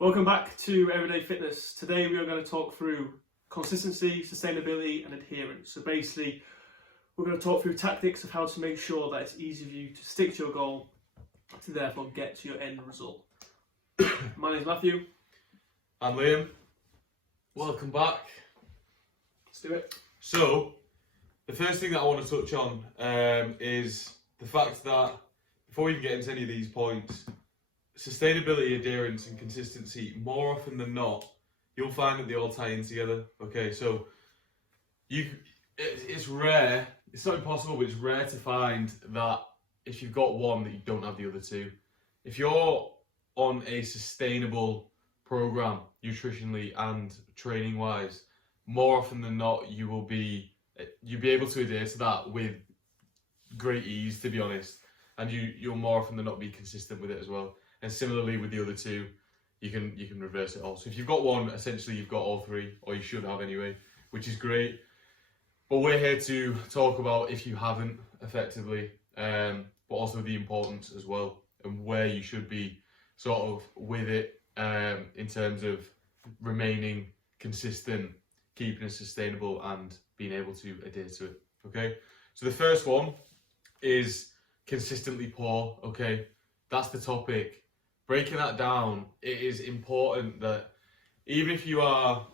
Welcome back to Everyday Fitness. Today we are going to talk through consistency, sustainability and adherence. So basically we're going to talk through tactics of how to make sure that it's easy for you to stick to your goal to therefore get to your end result. My name is Matthew. I'm Liam. Welcome back. Let's do it. So, the first thing that I want to touch on is the fact that before we even get into any of these points, sustainability, adherence and consistency, more often than not, you'll find that they all tie in together. Okay, so it's rare, it's not impossible, but it's rare to find that if you've got one that you don't have the other two. If you're on a sustainable program, nutritionally and training wise, more often than not, you'll be able to adhere to that with great ease, to be honest, and you'll more often than not be consistent with it as well. And similarly with the other two, you can reverse it all. So if you've got one, essentially you've got all three, or you should have anyway, which is great. But we're here to talk about if you haven't effectively, but also the importance as well, and where you should be sort of with it in terms of remaining consistent, keeping it sustainable and being able to adhere to it. Okay, so the first one is consistently poor. Okay, that's the topic. Breaking that down, it is important that even if you are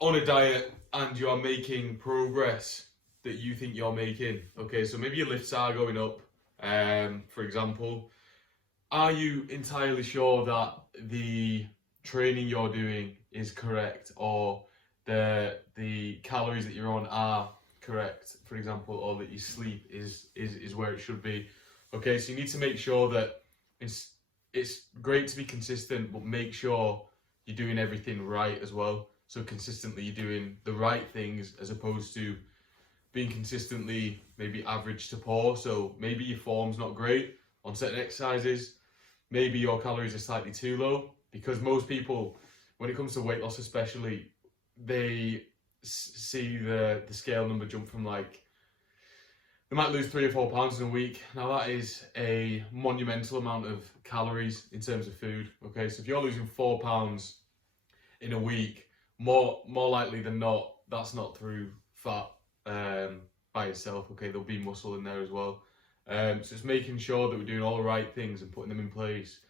on a diet and you are making progress that you think you're making, okay, so maybe your lifts are going up, for example, are you entirely sure that the training you're doing is correct, or the calories that you're on are correct, for example, or that your sleep is where it should be? Okay, so you need to make sure that it's great to be consistent, but make sure you're doing everything right as well. So consistently you're doing the right things as opposed to being consistently maybe average to poor. So maybe your form's not great on certain exercises, maybe your calories are slightly too low, because most people, when it comes to weight loss especially, they see the scale number jump from they might lose 3 or 4 pounds in a week. Now that is a monumental amount of calories in terms of food. Okay, so if you're losing 4 pounds in a week, more likely than not, that's not through fat by itself. Okay, there'll be muscle in there as well. So it's making sure that we're doing all the right things and putting them in place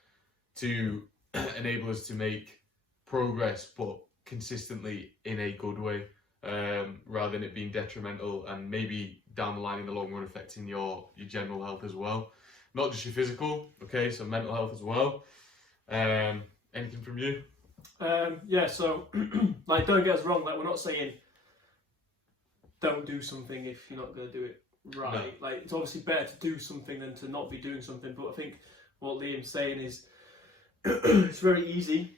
to enable us to make progress, but consistently in a good way, rather than it being detrimental and maybe down the line in the long run affecting your general health as well, not just your physical. Okay, so mental health as well. Anything from you? Yeah, so don't get us wrong, we're not saying don't do something if you're not going to do it right. No. It's obviously better to do something than to not be doing something, but I think what Liam's saying is it's very easy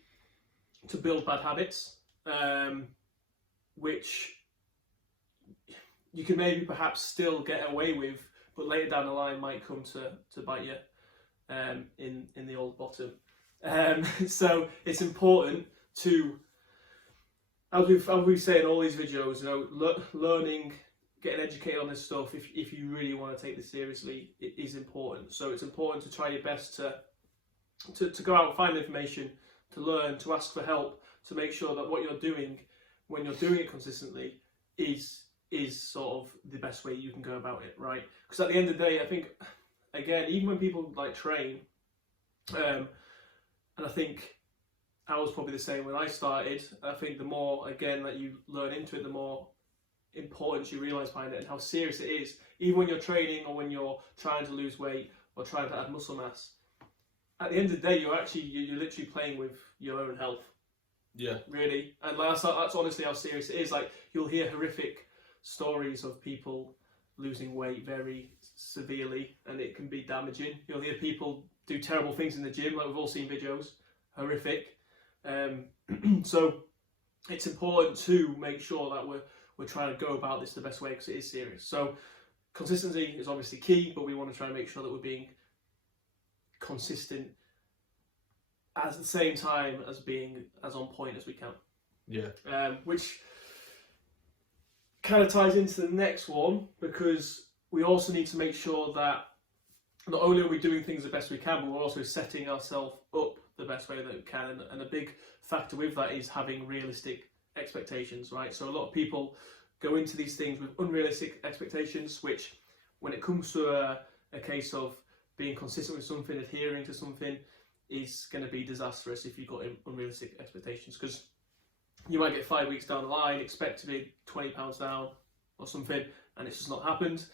to build bad habits, which you can maybe perhaps still get away with, but later down the line might come to bite you in the old bottom. So it's important to, as we say in all these videos, learning, getting educated on this stuff, if you really want to take this seriously, it is important. So it's important to try your best to go out and find information, to learn, to ask for help, to make sure that what you're doing, when you're doing it consistently, is sort of the best way you can go about it, right? Because at the end of the day, I think, again, even when people train, and I think I was probably the same when I started, I think the more, again, that you learn into it, the more importance you realise behind it and how serious it is. Even when you're training or when you're trying to lose weight or trying to add muscle mass, at the end of the day, you're literally playing with your own health. Yeah. Really. And that's honestly how serious it is. You'll hear horrific stories of people losing weight very severely, and it can be damaging. You'll hear people do terrible things in the gym, we've all seen videos, horrific. So it's important to make sure that we're trying to go about this the best way, because it is serious. So consistency is obviously key, but we want to try and make sure that we're being consistent at the same time as being as on point as we can. Yeah. Which kind of ties into the next one, because we also need to make sure that not only are we doing things the best we can, but we're also setting ourselves up the best way that it can. And a big factor with that is having realistic expectations, right? So a lot of people go into these things with unrealistic expectations, which when it comes to a case of being consistent with something, adhering to something, is going to be disastrous if you've got unrealistic expectations, because you might get 5 weeks down the line, expect to be £20 down or something, and it's just not happened.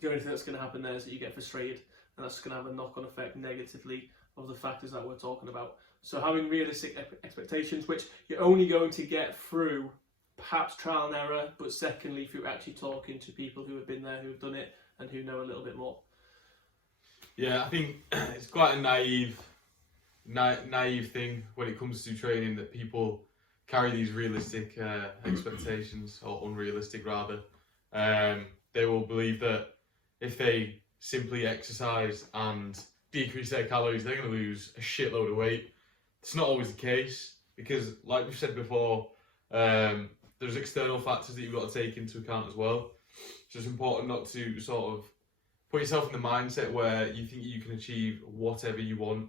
The only thing that's going to happen there is that you get frustrated, and that's going to have a knock-on effect negatively of the factors that we're talking about. So having realistic expectations, which you're only going to get through perhaps trial and error, but secondly through actually talking to people who have been there, who have done it, and who know a little bit more. Yeah, I think it's quite a naive thing when it comes to training, that people carry these realistic expectations, or unrealistic rather. They will believe that if they simply exercise and decrease their calories, they're going to lose a shitload of weight. It's not always the case, because like we've said before, there's external factors that you've got to take into account as well. So it's important not to sort of put yourself in the mindset where you think you can achieve whatever you want,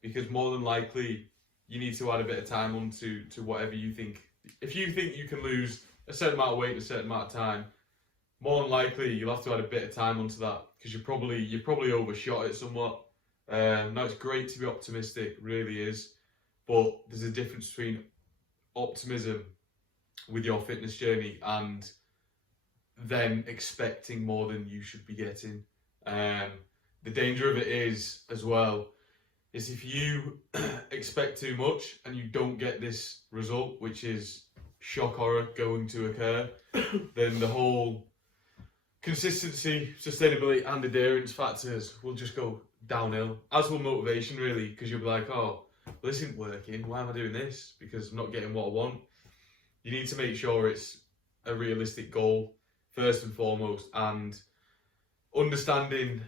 because more than likely you need to add a bit of time onto whatever you think. If you think you can lose a certain amount of weight in a certain amount of time, more than likely you'll have to add a bit of time onto that, because you've probably overshot it somewhat. Now it's great to be optimistic, really is, but there's a difference between optimism with your fitness journey and then expecting more than you should be getting. The danger of it is, as well, is if you expect too much and you don't get this result, which is shock horror going to occur, then the whole consistency, sustainability and adherence factors will just go downhill, as will motivation, really, because you'll be like, oh, well, this isn't working, why am I doing this? Because I'm not getting what I want. You need to make sure it's a realistic goal first and foremost, and understanding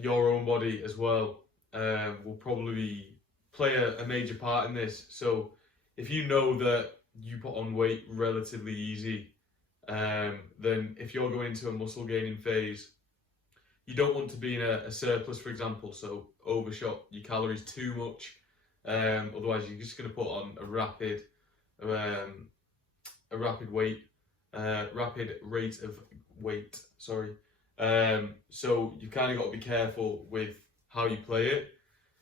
your own body as well will probably play a major part in this. So if you know that you put on weight relatively easy, then if you're going into a muscle gaining phase, you don't want to be in a surplus, for example, so overshot your calories too much. Otherwise you're just going to put on a rapid rate of weight, sorry. So you've kind of got to be careful with how you play it.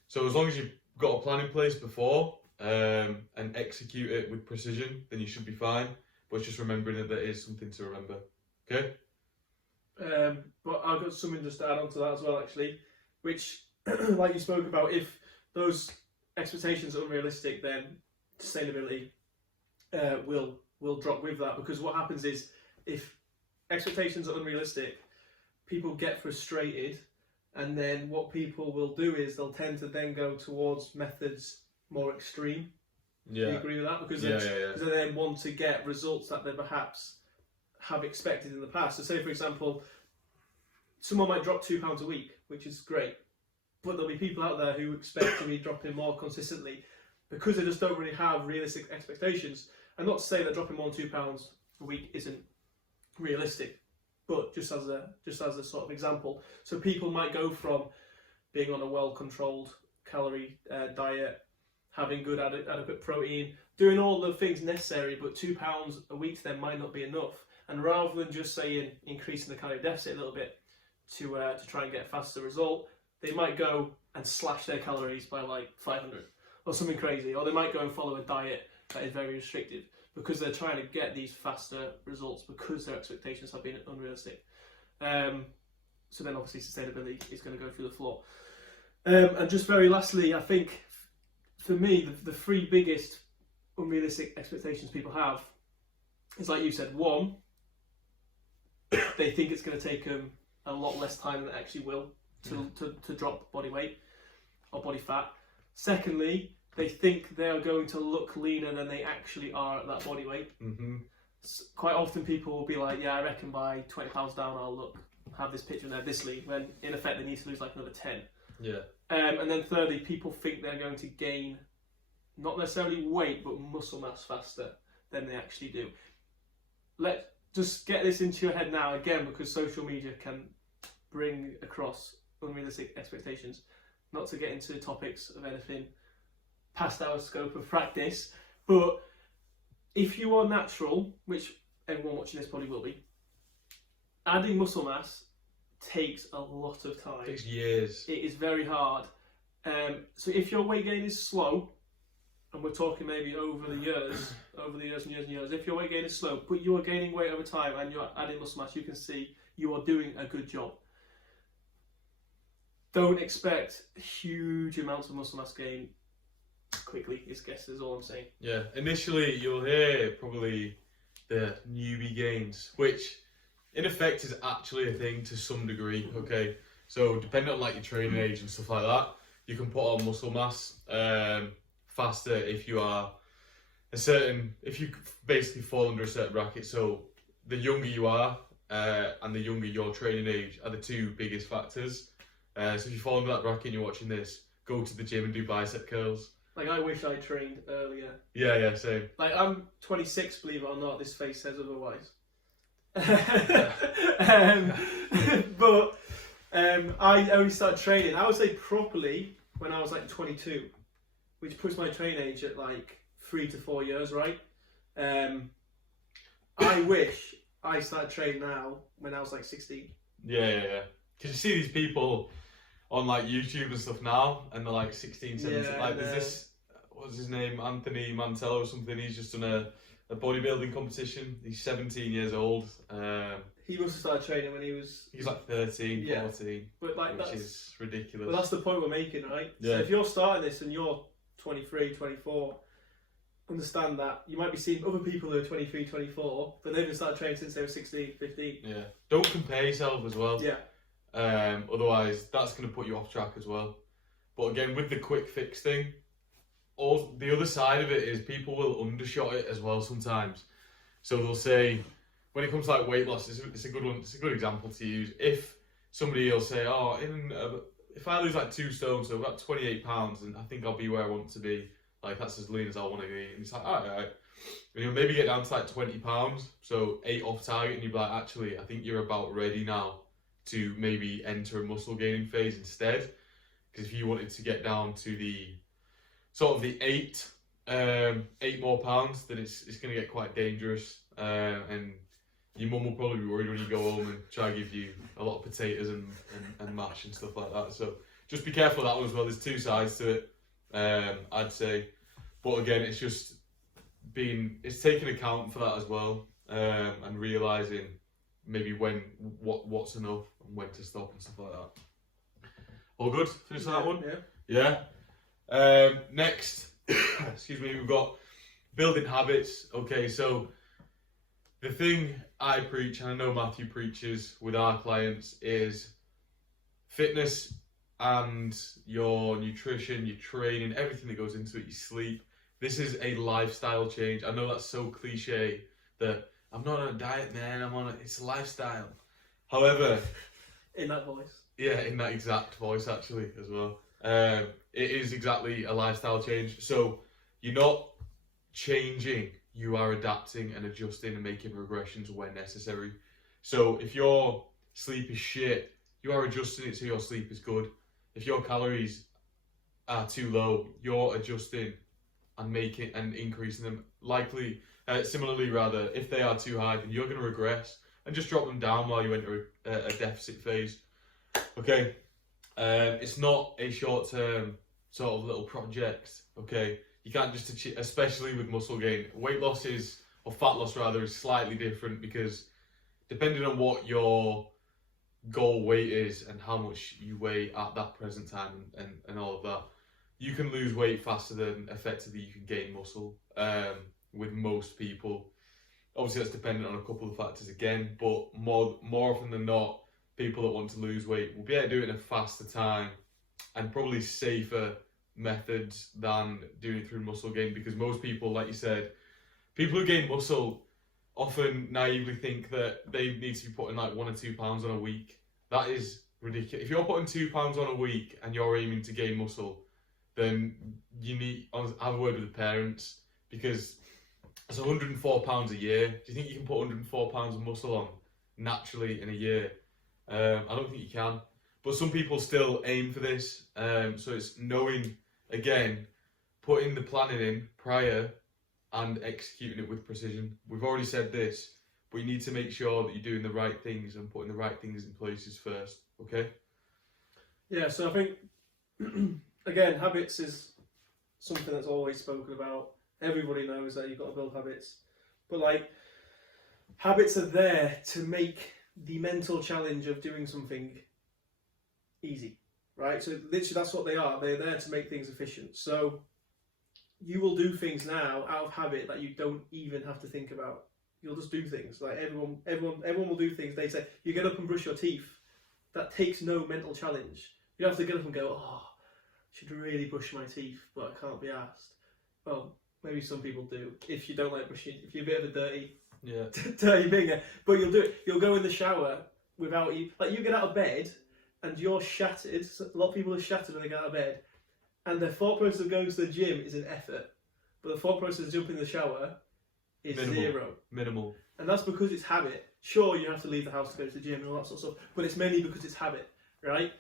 So as long as you've got a plan in place before and execute it with precision, then you should be fine. But it's just remembering that there is something to remember. Okay? But I've got something just to add on to that as well, actually, which, like you spoke about, if those expectations are unrealistic, then sustainability will drop with that. Because what happens is, if expectations are unrealistic, people get frustrated, and then what people will do is they'll tend to then go towards methods more extreme. Yeah. Do you agree with that? Because they then want to get results that they perhaps have expected in the past. So say, for example, someone might drop £2 a week, which is great, but there'll be people out there who expect to be dropping more consistently because they just don't really have realistic expectations. And not to say that dropping more than £2 a week isn't realistic, but just as a sort of example. So people might go from being on a well-controlled calorie diet, having good adequate protein, doing all the things necessary, but £2 a week to them might not be enough. And rather than just saying increasing the calorie deficit a little bit to try and get a faster result, they might go and slash their calories by like 500 or something crazy, or they might go and follow a diet that is very restrictive because they're trying to get these faster results because their expectations have been unrealistic. So then obviously sustainability is going to go through the floor. And just very lastly, I think for me, the three biggest unrealistic expectations people have is, like you said, one, they think it's going to take them a lot less time than it actually will to drop body weight or body fat. Secondly, they think they are going to look leaner than they actually are at that body weight. Mm-hmm. Quite often people will be like, yeah, I reckon by 20 pounds down I'll have this picture and they're this lean, when in effect they need to lose like another 10. Yeah. And then thirdly, people think they're going to gain not necessarily weight but muscle mass faster than they actually do. Let's just get this into your head now, again, because social media can bring across unrealistic expectations. Not to get into topics of anything past our scope of practice. But if you are natural, which everyone watching this probably will be, adding muscle mass takes a lot of time. It takes years. It is very hard. So if your weight gain is slow, and we're talking maybe over the years and years and years, if your weight gain is slow, but you are gaining weight over time and you're adding muscle mass, you can see you are doing a good job. Don't expect huge amounts of muscle mass gain quickly, is all I'm saying. Yeah, initially you'll hear probably the newbie gains, which in effect is actually a thing to some degree, okay? So depending on like your training age and stuff like that, you can put on muscle mass faster if you are if you basically fall under a certain bracket. So the younger you are and the younger your training age are the two biggest factors. So if you fall under that bracket and you're watching this, go to the gym and do bicep curls. Like, I wish I trained earlier. Yeah, same. Like, I'm 26, believe it or not, this face says otherwise. But I only started training, I would say properly, when I was like 22, which puts my training age at like 3 to 4 years, right? I wish I started training now when I was like 16. Yeah. Because you see these people on like YouTube and stuff now, and they're like 16, 17. Yeah, like there's this, what's his name, Anthony Mantello or something. He's just done a bodybuilding competition. He's 17 years old. He must have started training when he was... He's like 13, 14, but like which is ridiculous. But that's the point we're making, right? Yeah. So if you're starting this and you're 23, 24, understand that you might be seeing other people who are 23, 24, but they've been started training since they were 16, 15. Yeah. Don't compare yourself as well. Yeah. Otherwise, that's going to put you off track as well. But again, with the quick fix thing, the other side of it is people will undershot it as well sometimes. So they'll say, when it comes to like weight loss, it's a good one. It's a good example to use. If somebody will say, "Oh, if I lose like 2 stone, so about 28 pounds, and I think I'll be where I want to be. Like that's as lean as I want to be." And it's like, all right. And you'll maybe get down to like 20 pounds, so 8 off target, and you'll be like, actually, I think you're about ready now to maybe enter a muscle gaining phase instead. Because if you wanted to get down to the sort of the 8 more pounds, then it's going to get quite dangerous. And your mum will probably be worried when you go home and try to give you a lot of potatoes and mash and stuff like that. So just be careful of that one as well. There's 2 sides to it, I'd say. But again, it's just it's taking account for that as well, and realising maybe what's enough and when to stop and stuff like that. All good? Finish that one? Yeah. Next, excuse me, we've got building habits. Okay, so the thing I preach, and I know Matthew preaches with our clients, is fitness and your nutrition, your training, everything that goes into it, your sleep. This is a lifestyle change. I know that's so cliche that I'm not on a diet, man. It's a lifestyle. However, in that voice. Yeah, in that exact voice actually as well. It is exactly a lifestyle change. So you're not changing, you are adapting and adjusting and making regressions where necessary. So if your sleep is shit, you are adjusting it so your sleep is good. If your calories are too low, you're adjusting and making and increasing them. Similarly, if they are too high, then you're going to regress and just drop them down while you enter a deficit phase. Okay, it's not a short-term sort of little project. Okay, you can't just achieve, especially with muscle gain. Weight loss or fat loss rather, is slightly different because depending on what your goal weight is and how much you weigh at that present time and all of that, you can lose weight faster than effectively you can gain muscle with most people. Obviously that's dependent on a couple of factors again, but more often than not, people that want to lose weight will be able to do it in a faster time and probably safer methods than doing it through muscle gain, because most people, like you said, people who gain muscle often naively think that they need to be putting like 1 or 2 pounds on a week. That is ridiculous. If you're putting 2 pounds on a week and you're aiming to gain muscle, then you need to have a word with the parents, because it's 104 pounds a year. Do you think you can put 104 pounds of muscle on naturally in a year? I don't think you can, but some people still aim for this. So it's knowing, again, putting the planning in prior and executing it with precision. We've already said this, but you need to make sure that you're doing the right things and putting the right things in places first, okay? Yeah, so I think, again, habits is something that's always spoken about. Everybody knows that you've got to build habits. But like, habits are there to make the mental challenge of doing something easy, right? So literally that's what they are. They're there to make things efficient. So you will do things now out of habit that you don't even have to think about. You'll just do things. Like everyone will do things. They say, you get up and brush your teeth. That takes no mental challenge. You have to get up and go, oh, I should really brush my teeth, but I can't be asked. Well, maybe some people do. If you don't like brushing, if you're a bit of a dirty finger, but you'll do it. You'll go in the shower without you. Like you get out of bed and you're shattered. A lot of people are shattered when they get out of bed, and the thought process of going to the gym is an effort, but the thought process of jumping in the shower is zero. Minimal. And that's because it's habit. Sure, you have to leave the house to go to the gym and all that sort of stuff, but it's mainly because it's habit, right?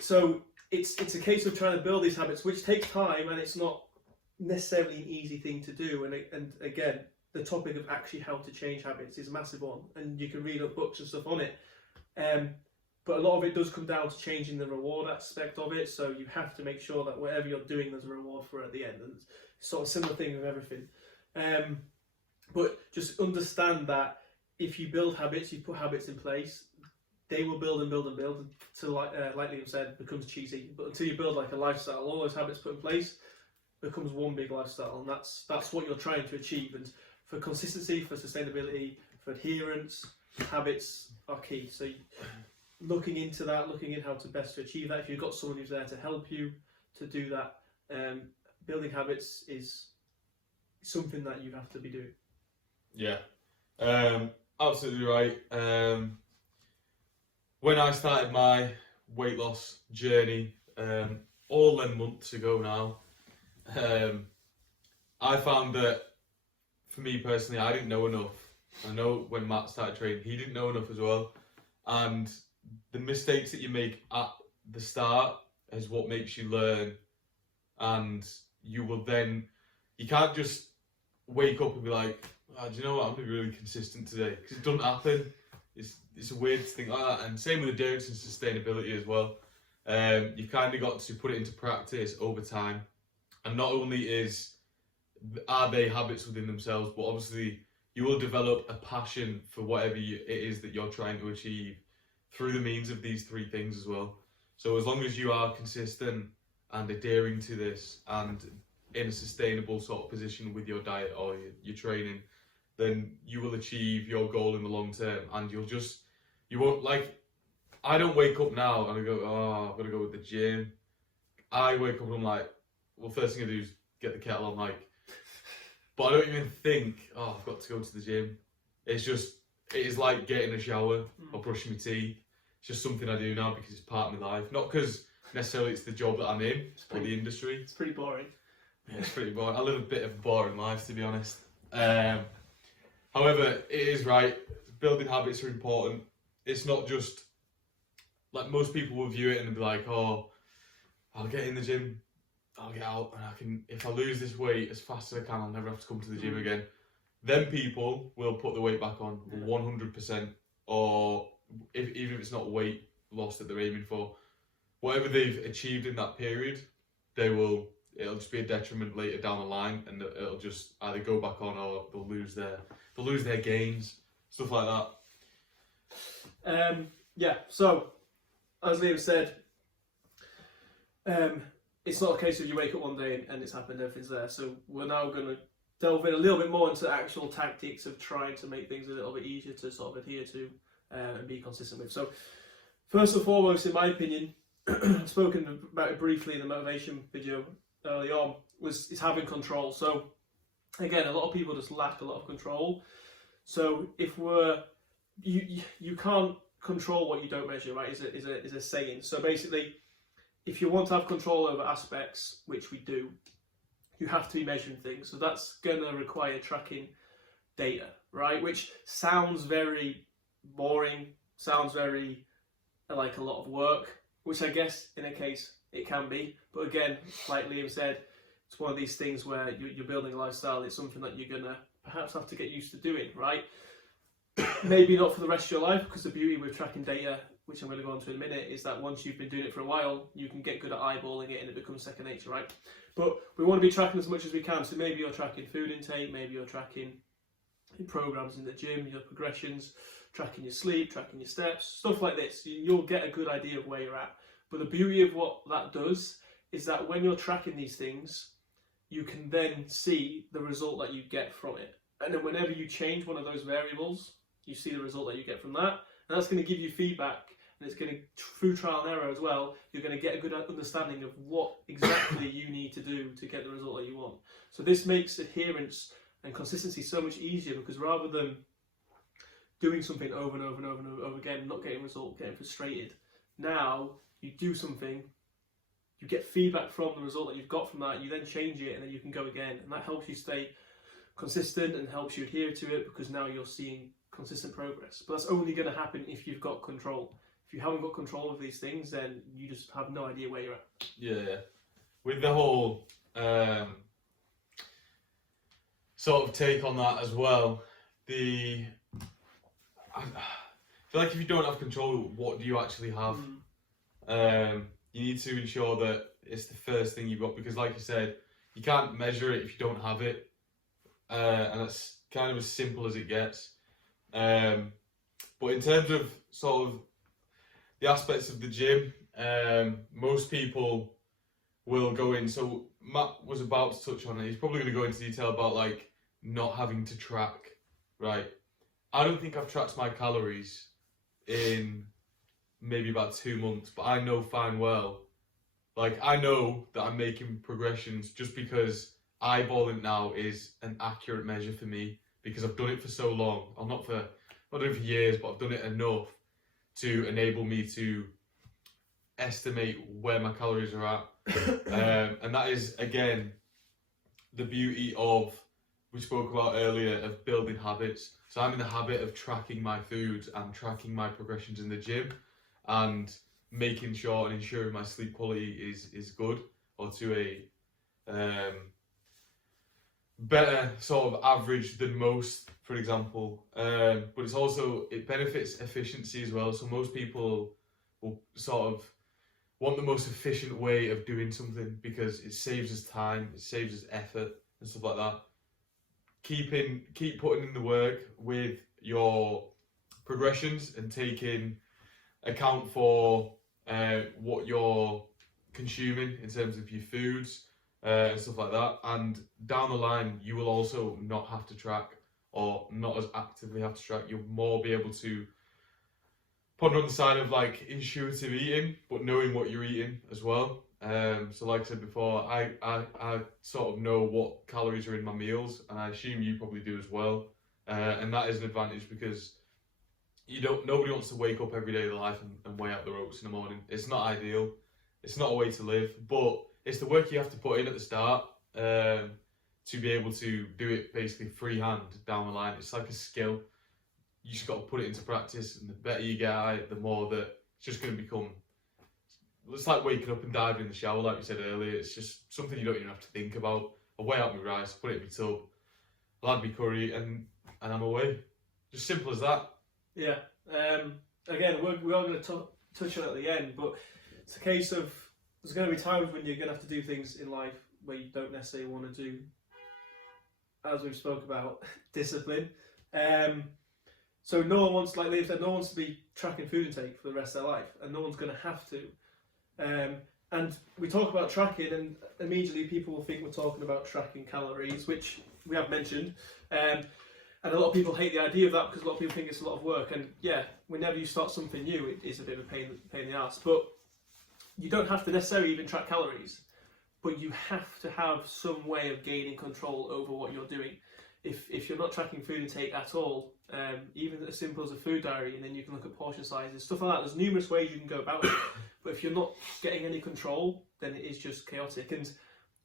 So it's a case of trying to build these habits, which takes time, and it's not necessarily an easy thing to do. And again, the topic of actually how to change habits is a massive one, and you can read up books and stuff on it. But a lot of it does come down to changing the reward aspect of it. So you have to make sure that whatever you're doing, there's a reward for it at the end, and it's sort of similar thing with everything. But just understand that if you build habits, you put habits in place, they will build and build and build until, like Liam said, becomes cheesy. But until you build like a lifestyle, all those habits put in place becomes one big lifestyle, and that's what you're trying to achieve. And for consistency, for sustainability, for adherence, habits are key. So looking into that, looking at how to best to achieve that. If you've got someone who's there to help you to do that, building habits is something that you have to be doing. Yeah, absolutely right. When I started my weight loss journey, all them months ago now, I found that for me personally, I didn't know enough. I know when Matt started training, he didn't know enough as well. And the mistakes that you make at the start is what makes you learn. And you will then, you can't just wake up and be like, oh, do you know what, I'm going to be really consistent today. Because it doesn't happen. It's a weird thing like that. And same with adherence and sustainability as well. You've kind of got to put it into practice over time. And not only are they habits within themselves, but obviously you will develop a passion for whatever it is that you're trying to achieve through the means of these three things as well. So as long as you are consistent and adhering to this and in a sustainable sort of position with your diet or your training, then you will achieve your goal in the long term. And you won't, like, I don't wake up now and I go, oh, I've got to go to the gym. I wake up and I'm like, well, first thing I do is get the kettle on, like, but I don't even think, oh, I've got to go to the gym. It is like getting a shower or brushing my teeth. It's just something I do now because it's part of my life. Not because necessarily it's the job that I'm in or the industry. It's pretty boring. Yeah, it's pretty boring. I live a bit of a boring life, to be honest. However, it is right. Building habits are important. It's not just, like, most people will view it and be like, oh, I'll get in the gym, I'll get out, and if I lose this weight as fast as I can, I'll never have to come to the gym again. Then people will put the weight back on 100%, or even if it's not weight loss that they're aiming for, whatever they've achieved in that period, it'll just be a detriment later down the line, and it'll just either go back on or they'll lose their gains, stuff like that. Yeah, so as Liam said, it's not a case of you wake up one day and it's happened, everything's there. So we're now going to delve in a little bit more into actual tactics of trying to make things a little bit easier to sort of adhere to and be consistent with. So first and foremost, in my opinion, spoken about it briefly in the motivation video early on, is having control. So again, a lot of people just lack a lot of control. So if you can't control what you don't measure, right? Is a saying. So basically, if you want to have control over aspects, which we do, you have to be measuring things. So that's going to require tracking data, right? Which sounds very boring, sounds very like a lot of work, which I guess in a case it can be. But again, like Liam said, it's one of these things where you're building a lifestyle. It's something that you're gonna perhaps have to get used to doing, right? Maybe not for the rest of your life, because the beauty with tracking data, which I'm going to go on to in a minute, is that once you've been doing it for a while, you can get good at eyeballing it and it becomes second nature, right? But we want to be tracking as much as we can. So maybe you're tracking food intake, maybe you're tracking your programs in the gym, your progressions, tracking your sleep, tracking your steps, stuff like this. You'll get a good idea of where you're at. But the beauty of what that does is that when you're tracking these things, you can then see the result that you get from it. And then whenever you change one of those variables, you see the result that you get from that. And that's going to give you feedback, and it's going to, through trial and error as well, you're going to get a good understanding of what exactly you need to do to get the result that you want. So this makes adherence and consistency so much easier, because rather than doing something over and over and over and over again, not getting a result, getting frustrated, now you do something, you get feedback from the result that you've got from that, you then change it, and then you can go again. And that helps you stay consistent and helps you adhere to it, because now you're seeing consistent progress. But that's only going to happen if you've got control. If you haven't got control of these things, then you just have no idea where you're at. Yeah. With the whole sort of take on that as well, I feel like if you don't have control, what do you actually have? You need to ensure that it's the first thing you've got, because like you said, you can't measure it if you don't have it, and that's kind of as simple as it gets. But in terms of sort of the aspects of the gym, most people will go in, so Matt was about to touch on it, he's probably going to go into detail about like not having to track, right? I don't think I've tracked my calories in maybe about 2 months, but I know fine well, like I know that I'm making progressions just because eyeballing now is an accurate measure for me, because I've done it for so long. I'm not doing it for years, but I've done it enough to enable me to estimate where my calories are at. And that is, again, the beauty of, we spoke about earlier, of building habits. So I'm in the habit of tracking my foods and tracking my progressions in the gym, and making sure and ensuring my sleep quality is good, or to a better sort of average than most, for example. But it's also, it benefits efficiency as well. So most people will sort of want the most efficient way of doing something, because it saves us time, it saves us effort and stuff like that. Keep putting in the work with your progressions and taking account for what you're consuming in terms of your foods and stuff like that. And down the line, you will also not have to track, or not as actively have to track. You'll more be able to put on the side of like intuitive eating, but knowing what you're eating as well. So like I said before, I sort of know what calories are in my meals, and I assume you probably do as well. And that is an advantage, because nobody wants to wake up every day of their life and weigh out the ropes in the morning. It's not ideal. It's not a way to live, but it's the work you have to put in at the start to be able to do it basically freehand down the line. It's like a skill. You just got to put it into practice, and the better you get at it, the more that it's just going to become. It's like waking up and diving in the shower, like we said earlier. It's just something you don't even have to think about. I weigh out my rice, put it in my tub, I'll add my curry, and I'm away. Just simple as that. Yeah. Again, we are going to touch on it at the end, but it's a case of, there's going to be times when you're going to have to do things in life where you don't necessarily want to do, as we've spoke about, discipline. So no one wants, like Liam said, no one wants to be tracking food intake for the rest of their life, and no one's going to have to. And we talk about tracking, and immediately people will think we're talking about tracking calories, which we have mentioned. And a lot of people hate the idea of that, because a lot of people think it's a lot of work. And yeah, whenever you start something new, it is a bit of a pain in the ass. But you don't have to necessarily even track calories, but you have to have some way of gaining control over what you're doing. If you're not tracking food intake at all, even as simple as a food diary, and then you can look at portion sizes, stuff like that. There's numerous ways you can go about it, but if you're not getting any control, then it is just chaotic. And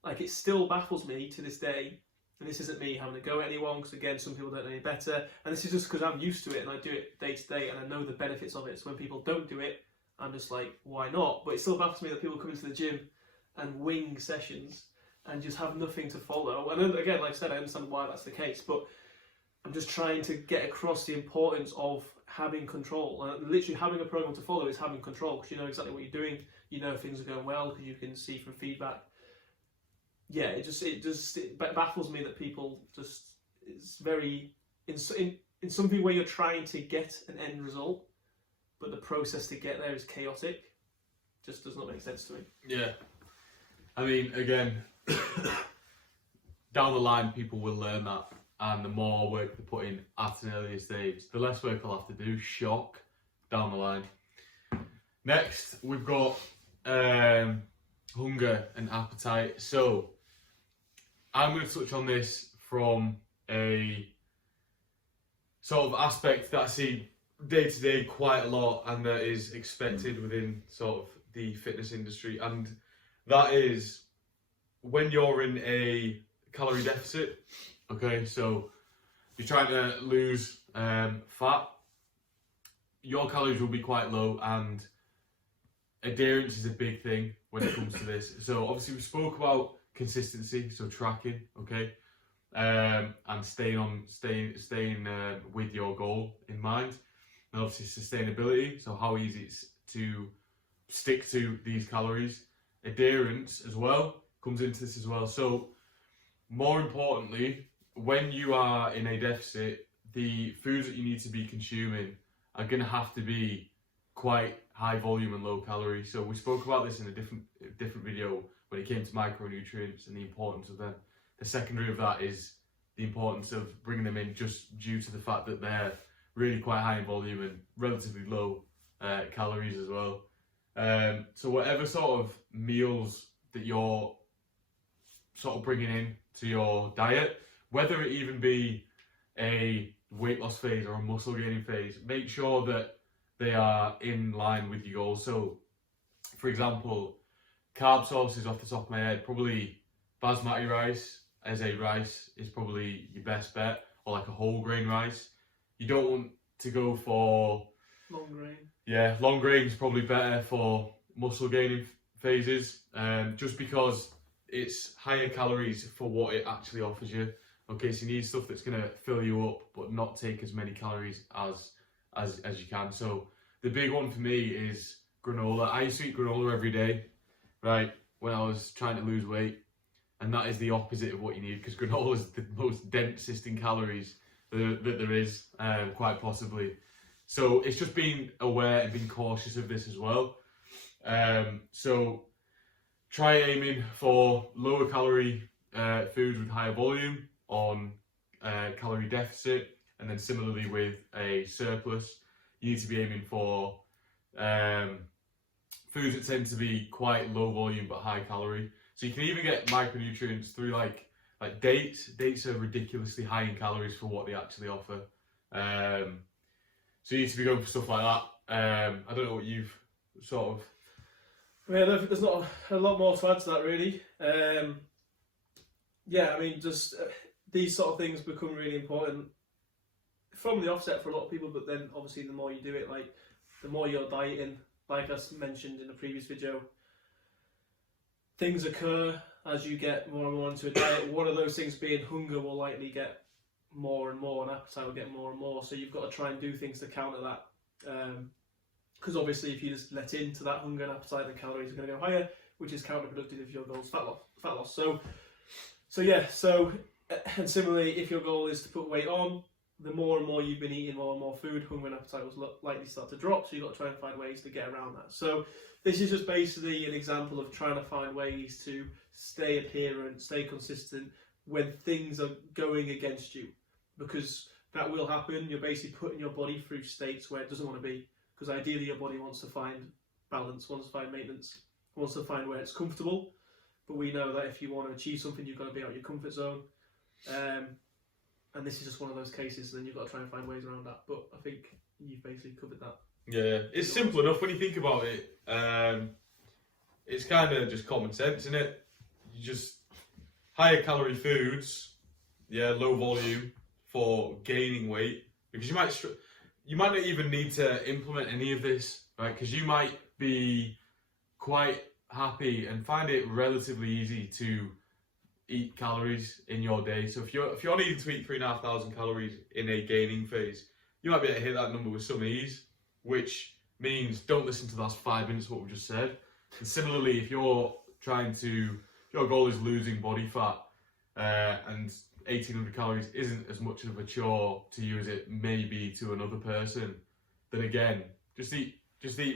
like, it still baffles me to this day, and this isn't me having a go at anyone, because again, some people don't know any better, and this is just because I'm used to it and I do it day to day and I know the benefits of it. So when people don't do it, I'm just like, why not? But it still baffles me that people come into the gym and wing sessions and just have nothing to follow. And then, again, like I said, I understand why that's the case, but I'm just trying to get across the importance of having control. And literally having a program to follow is having control, because you know exactly what you're doing. You know if things are going well because you can see from feedback. Yeah, it baffles me that people just, it's very in something where you're trying to get an end result, but the process to get there is chaotic. Just does not make sense to me. Yeah, I mean, again, down the line, people will learn that, and the more work they put in at an earlier stage, the less work they'll have to do. Shock down the line. Next, we've got hunger and appetite. So, I'm going to touch on this from a sort of aspect that I see day to day quite a lot, and that is expected within sort of the fitness industry, and that is when you're in a calorie deficit. Okay, so you're trying to lose fat, your calories will be quite low, and adherence is a big thing when it comes to this. So obviously we spoke about consistency, so tracking, okay, and staying with your goal in mind, and obviously sustainability, so how easy it's to stick to these calories. Adherence as well comes into this as well. So more importantly, when you are in a deficit, the foods that you need to be consuming are going to have to be quite high volume and low calorie. So we spoke about this in a different video when it came to micronutrients and the importance of them. The secondary of that is the importance of bringing them in just due to the fact that they're really quite high in volume and relatively low calories as well. So whatever sort of meals that you're sort of bringing in to your diet, whether it even be a weight loss phase or a muscle gaining phase, make sure that they are in line with your goals. So, for example, carb sources off the top of my head, probably basmati rice as a rice is probably your best bet, or like a whole grain rice. You don't want to go for long grain. Yeah, long grain is probably better for muscle gaining phases, just because it's higher calories for what it actually offers you. Okay, so you need stuff that's going to fill you up but not take as many calories as you can. So the big one for me is granola. I used to eat granola every day, right, when I was trying to lose weight, and that is the opposite of what you need, because granola is the most densest in calories that there is, quite possibly. So it's just being aware and being cautious of this as well. So try aiming for lower calorie foods with higher volume on calorie deficit, and then similarly with a surplus, you need to be aiming for foods that tend to be quite low volume but high calorie. So you can even get micronutrients through like dates. Dates are ridiculously high in calories for what they actually offer. So you need to be going for stuff like that. I don't know what you've sort of... Yeah, there's not a lot more to add to that, really. Yeah, I mean, just these sort of things become really important from the offset for a lot of people, but then obviously the more you do it, like the more you're dieting, like I mentioned in the previous video, things occur as you get more and more into a diet. One of those things being hunger will likely get more and more, and appetite will get more and more. So you've got to try and do things to counter that. Because obviously if you just let into that hunger and appetite, the calories are going to go higher, which is counterproductive if your goal is fat loss. So yeah, and similarly, if your goal is to put weight on, the more and more you've been eating more and more food, hunger and appetite will likely start to drop, so you've got to try and find ways to get around that. So this is just basically an example of trying to find ways to stay adherent, stay consistent when things are going against you, because that will happen. You're basically putting your body through states where it doesn't want to be, because ideally your body wants to find balance, wants to find maintenance, wants to find where it's comfortable. But we know that if you want to achieve something, you've got to be out of your comfort zone. And this is just one of those cases, and then you've got to try and find ways around that. But I think you've basically covered that. Yeah, it's simple enough when you think about it. It's kind of just common sense, isn't it? You just higher calorie foods, yeah, low volume for gaining weight, because you might not even need to implement any of this, right? Because you might be quite happy and find it relatively easy to eat calories in your day. So if you're needing to eat 3,500 calories in a gaining phase, you might be able to hit that number with some ease, which means don't listen to the last 5 minutes of what we just said. And similarly, if your goal is losing body fat, and 1,800 calories isn't as much of a chore to you as it may be to another person, then again, just eat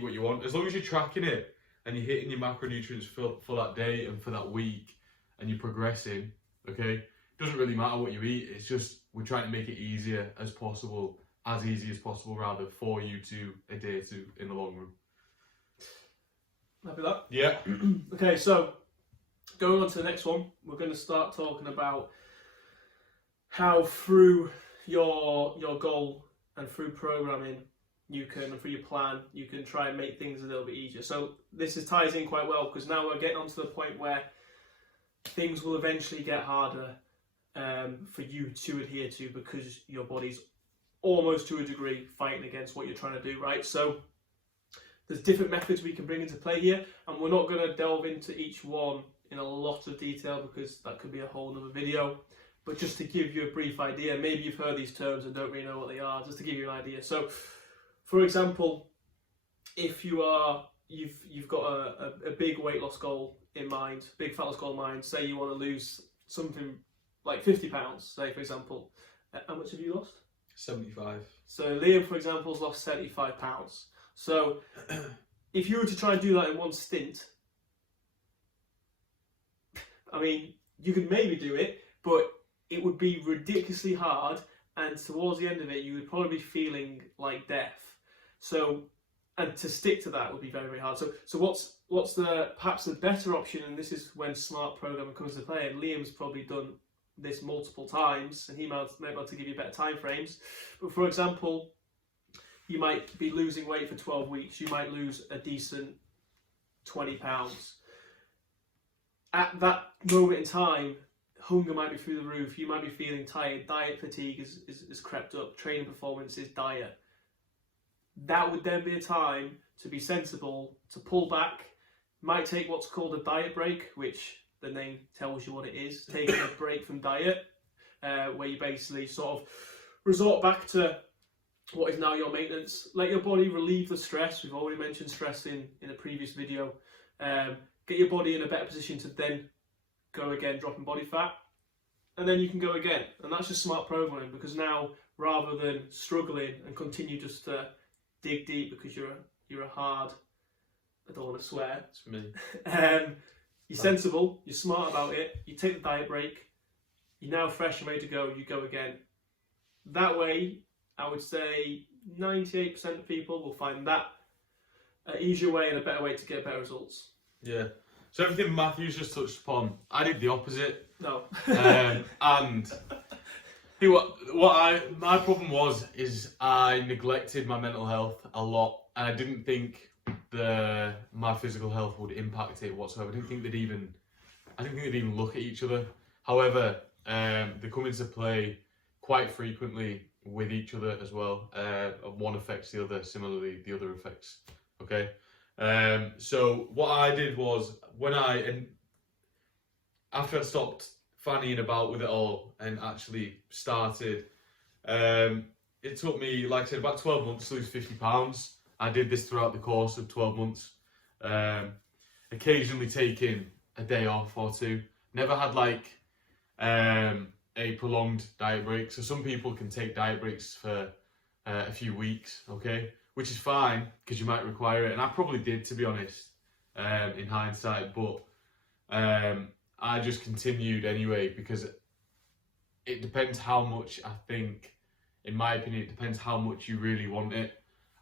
what you want. As long as you're tracking it and you're hitting your macronutrients for that day and for that week, and you're progressing, okay? It doesn't really matter what you eat. It's just we're trying to make it as easy as possible rather, for you to adhere to in the long run. Happy with that? Yeah. Okay, so going on to the next one, we're going to start talking about how through your goal and through programming, and through your plan, you can try and make things a little bit easier. So this ties in quite well, because now we're getting on to the point where things will eventually get harder for you to adhere to, because your body's almost to a degree fighting against what you're trying to do, right? So there's different methods we can bring into play here, and we're not going to delve into each one in a lot of detail because that could be a whole other video. But just to give you a brief idea, maybe you've heard these terms and don't really know what they are, just to give you an idea. So, for example, if you've got a big weight loss goal in mind, big fat loss goal in mind, say you want to lose something like 50 pounds, say for example, how much have you lost? 75. So Liam, for example, has lost 75 pounds. So if you were to try and do that in one stint, I mean, you could maybe do it, but it would be ridiculously hard, and towards the end of it, you would probably be feeling like death. So, and to stick to that would be very, very hard. So what's perhaps the better option, and this is when smart programming comes to play, and Liam's probably done this multiple times, and he might be able to give you better time frames. But for example, you might be losing weight for 12 weeks. You might lose a decent 20 pounds. At that moment in time, hunger might be through the roof. You might be feeling tired. Diet fatigue is crept up. Training performance is dire. That would then be a time to be sensible, to pull back. Might take what's called a diet break, which the name tells you what it is. Taking a break from diet, where you basically sort of resort back to what is now your maintenance. Let your body relieve the stress. We've already mentioned stress in a previous video. Get your body in a better position to then go again, dropping body fat, and then you can go again. And that's just smart programming, because now, rather than struggling and continue just to dig deep because you're a hard, I don't want to swear. It's me. You're sensible, you're smart about it, you take the diet break, you're now fresh and ready to go, you go again. That way, I would say 98% of people will find that an easier way and a better way to get better results. Yeah. So everything Matthew's just touched upon, I did the opposite. No. And my problem is I neglected my mental health a lot, and I didn't think my physical health would impact it whatsoever. I didn't think they'd even look at each other. However, they come into play quite frequently with each other as well. One affects the other. Similarly, the other affects. Okay. So what I did was, after I stopped fannying about with it all and actually started, it took me, like I said, about 12 months to lose 50 pounds. I did this throughout the course of 12 months, occasionally taking a day off or two. Never had like a prolonged diet break. So some people can take diet breaks for a few weeks, okay? Which is fine, because you might require it. And I probably did, to be honest, in hindsight. But I just continued anyway, because it depends how much, I think, in my opinion, it depends how much you really want it.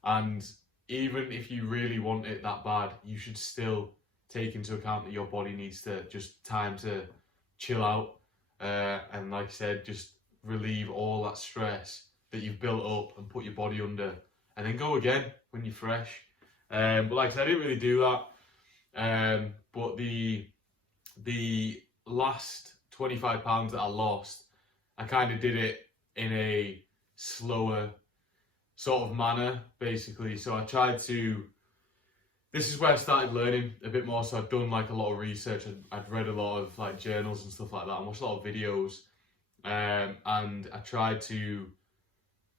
And even if you really want it that bad, you should still take into account that your body needs to just time to chill out. And like I said, just relieve all that stress that you've built up and put your body under, and then go again when you're fresh. But like I said, I didn't really do that. But the last 25 pounds that I lost, I kind of did it in a slower sort of manner, basically. So I tried to this is where I started learning a bit more. So I'd done like a lot of research. I'd read a lot of like journals and stuff like that, and watched a lot of videos. And I tried to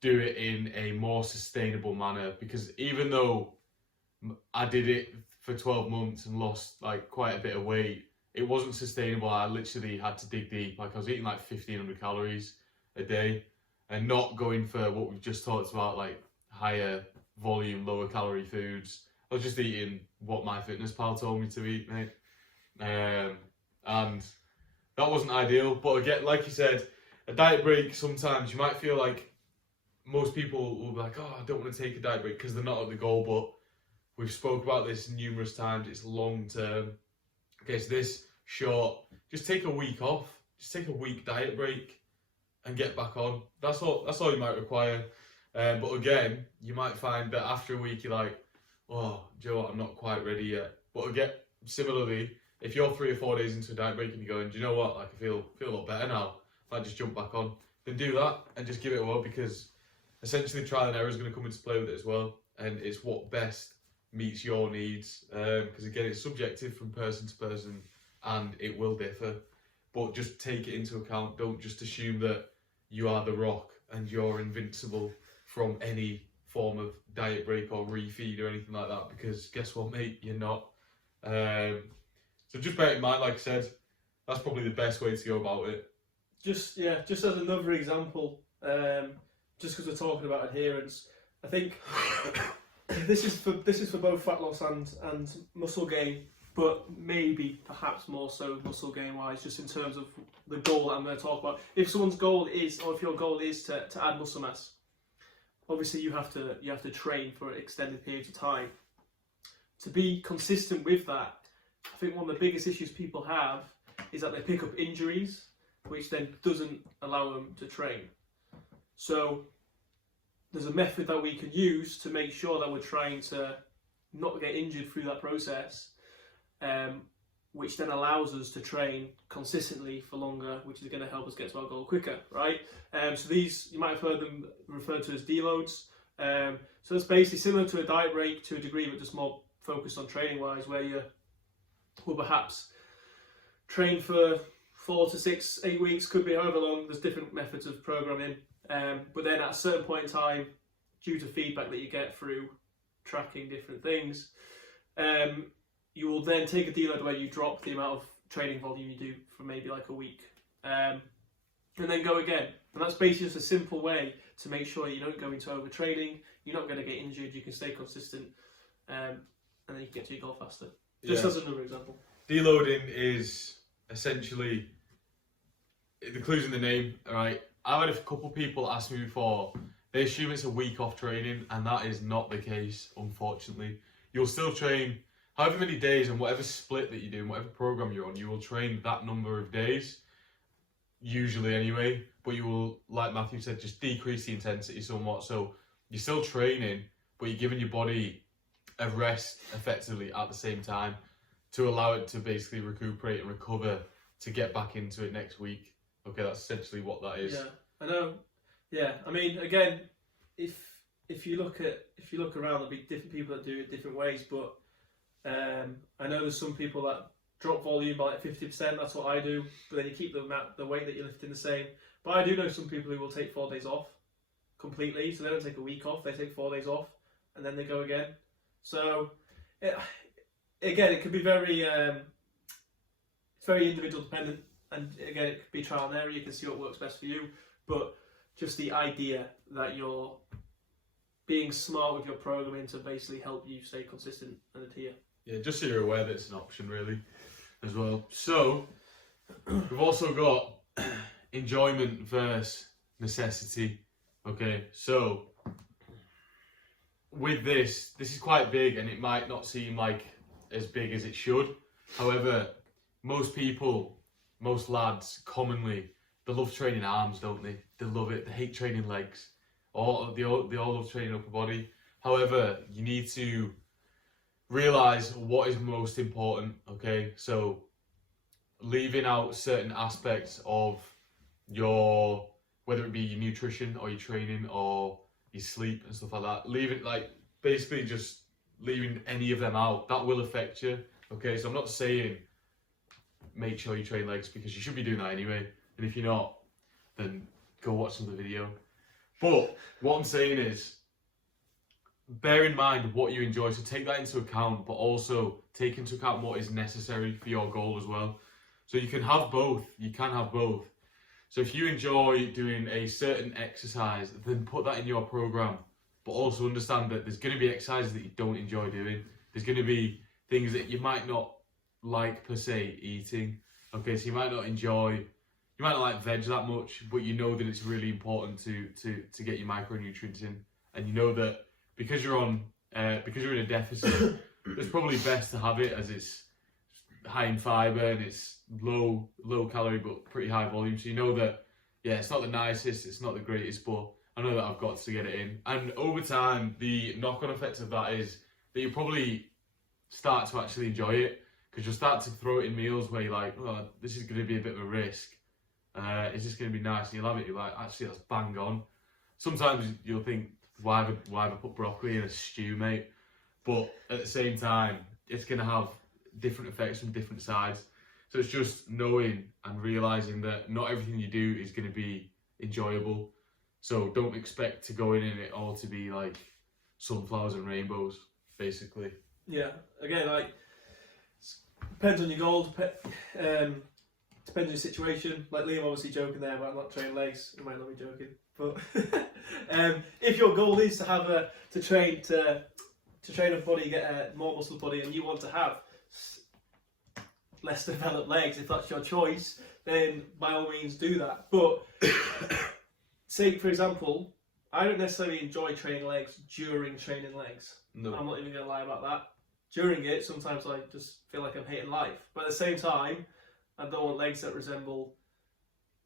do it in a more sustainable manner, because even though I did it for 12 months and lost like quite a bit of weight, it wasn't sustainable. I literally had to dig deep. Like I was eating like 1,500 calories a day and not going for what we've just talked about, like higher volume, lower calorie foods. I was just eating what MyFitnessPal told me to eat, mate. And that wasn't ideal. But again, like you said, a diet break, sometimes you might feel like most people will be like, oh, I don't want to take a diet break because they're not at the goal. But we've spoke about this numerous times. It's long term. Okay, so this short, just take a week off. Just take a week diet break and get back on. That's all you might require. But again, you might find that after a week you're like, oh, do you know what, I'm not quite ready yet. But again, similarly, if you're 3 or 4 days into a diet break and you're going, do you know what, like I feel a lot better now, I might just jump back on, then do that and just give it a whirl, because essentially trial and error is going to come into play with it as well, and it's what best meets your needs, because again, it's subjective from person to person and it will differ, but just take it into account. Don't just assume that you are the Rock and you're invincible from any form of diet break or refeed or anything like that, because guess what, mate, you're not. So just bear it in mind, like I said, that's probably the best way to go about it. Just as another example, just because we're talking about adherence, I think this is for both fat loss and muscle gain, but maybe perhaps more so muscle gain wise, just in terms of the goal that I'm going to talk about. If someone's goal is, or if your goal is to add muscle mass, obviously you have to train for extended periods of time. To be consistent with that, I think one of the biggest issues people have is that they pick up injuries, which then doesn't allow them to train. So there's a method that we can use to make sure that we're trying to not get injured through that process, which then allows us to train consistently for longer, which is going to help us get to our goal quicker, right? So these, you might have heard them referred to as deloads. So it's basically similar to a diet break to a degree, but just more focused on training wise, where you will perhaps train for 4 to 6, 8 weeks, could be however long. There's different methods of programming, but then at a certain point in time, due to feedback that you get through tracking different things, you will then take a deload where you drop the amount of training volume you do for maybe like a week, and then go again. And that's basically just a simple way to make sure you don't go into overtraining, you're not going to get injured, you can stay consistent, and then you can get to your goal faster. Just as another example. Deloading is essentially, the clue's in the name, alright? I've had a couple people ask me before, they assume it's a week off training, and that is not the case, unfortunately. You'll still train however many days, and whatever split that you do, and whatever program you're on, you will train that number of days, usually anyway, but you will, like Matthew said, just decrease the intensity somewhat. So you're still training, but you're giving your body a rest effectively at the same time to allow it to basically recuperate and recover to get back into it next week. Okay, that's essentially what that is. Yeah, I know. Yeah, I mean, again, if you look around, there'll be different people that do it different ways, but I know there's some people that drop volume by like 50%, that's what I do, but then you keep the weight that you're lifting the same. But I do know some people who will take 4 days off completely, so they don't take a week off, they take 4 days off, and then they go again. So, again, it could be very, it's very individual dependent, and again, it could be trial and error, you can see what works best for you, but just the idea that you're being smart with your programming to basically help you stay consistent and adhere. Yeah, just so you're aware that it's an option, really, as well. So, we've also got enjoyment versus necessity. Okay, so with this is quite big, and it might not seem like as big as it should. However, most people, most lads, commonly, they love training arms, don't they? They love it. They hate training legs. They all love training upper body. However, you need to realise what is most important, okay? So, leaving out certain aspects of your, whether it be your nutrition or your training or your sleep and stuff like that, leave it, like, basically just leaving any of them out. That will affect you. Okay, so I'm not saying make sure you train legs, because you should be doing that anyway. And if you're not, then go watch some of the video. But what I'm saying is, bear in mind what you enjoy, so take that into account, but also take into account what is necessary for your goal as well. So you can have both. You can have both. So if you enjoy doing a certain exercise, then put that in your program. But also understand that there's going to be exercises that you don't enjoy doing. There's going to be things that you might not like per se eating. Okay, so you might not like veg that much, but you know that it's really important to get your micronutrients in, and you know that because you're in a deficit, it's probably best to have it, as it's high in fibre and it's low calorie but pretty high volume. So you know that, yeah, it's not the nicest, it's not the greatest, but I know that I've got to get it in. And over time, the knock-on effect of that is that you probably start to actually enjoy it, because you'll start to throw it in meals where you're like, oh, this is going to be a bit of a risk. It's just going to be nice, and you'll have it. You're like, actually, that's bang on. Sometimes you'll think, why have I put broccoli in a stew, mate? But at the same time, it's going to have different effects from different sides. So it's just knowing and realising that not everything you do is going to be enjoyable. So don't expect to go in it all to be like sunflowers and rainbows, basically. Yeah, again, like, depends on your goal, depends on your situation. Like Liam obviously joking there about not training legs. He might not be joking, but if your goal is to train a body, get a more muscle body, and you want to have less developed legs, if that's your choice, then by all means do that. But say, for example, I don't necessarily enjoy training legs during training legs. No. I'm not even going to lie about that. During it, sometimes I just feel like I'm hating life. But at the same time, I don't want legs that resemble,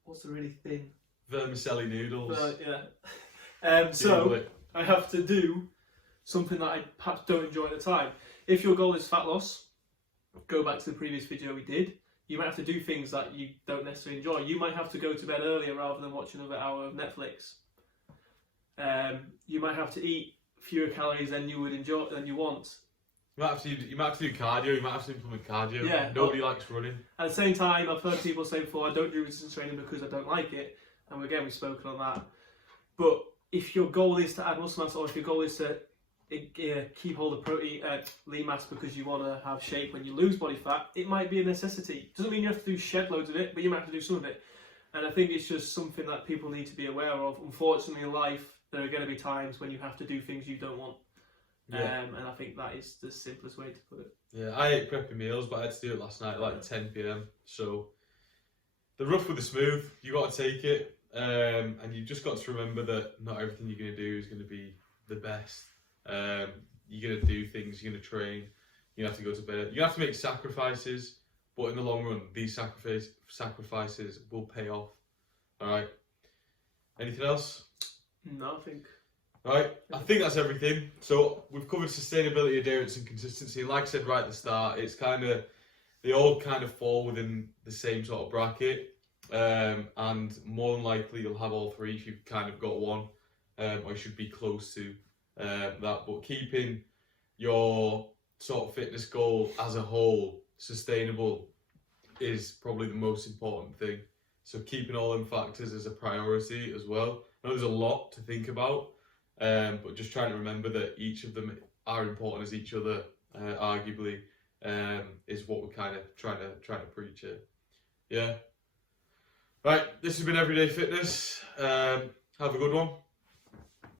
what's the really thin? Vermicelli noodles. Yeah. So I have to do something that I perhaps don't enjoy at the time. If your goal is fat loss, go back to the previous video we did. You might have to do things that you don't necessarily enjoy. You might have to go to bed earlier rather than watch another hour of Netflix. You might have to eat fewer calories than you would enjoy, than you want. You might have to do cardio. You might have to implement cardio. Yeah. Nobody likes running. At the same time, I've heard people say before, I don't do resistance training because I don't like it. And again, we've spoken on that. But if your goal is to add muscle mass, or if your goal is to keep hold of protein, lean mass because you want to have shape when you lose body fat, it might be a necessity. Doesn't mean you have to do shed loads of it, but you might have to do some of it. And I think it's just something that people need to be aware of. Unfortunately, in life, there are going to be times when you have to do things you don't want. Yeah. And I think that is the simplest way to put it. Yeah, I ate prepping meals, but I had to do it last night at like 10 p.m. So the rough with the smooth, you got to take it, and you just got to remember that not everything you're going to do is going to be the best. You're going to do things, you're going to train, you have to go to bed, you have to make sacrifices, but in the long run, these sacrifices will pay off. All right. Anything else? No, I think. Right, I think that's everything. So we've covered sustainability, adherence, and consistency. Like I said right at the start, it's they all kind of fall within the same sort of bracket, and more than likely you'll have all three if you've kind of got one, or you should be close to that. But keeping your sort of fitness goal as a whole sustainable is probably the most important thing. So keeping all them factors as a priority as well. I know there's a lot to think about. But just trying to remember that each of them are important as each other, arguably, is what we're kind of trying to preach here. Yeah. Right, this has been Everyday Fitness. Have a good one.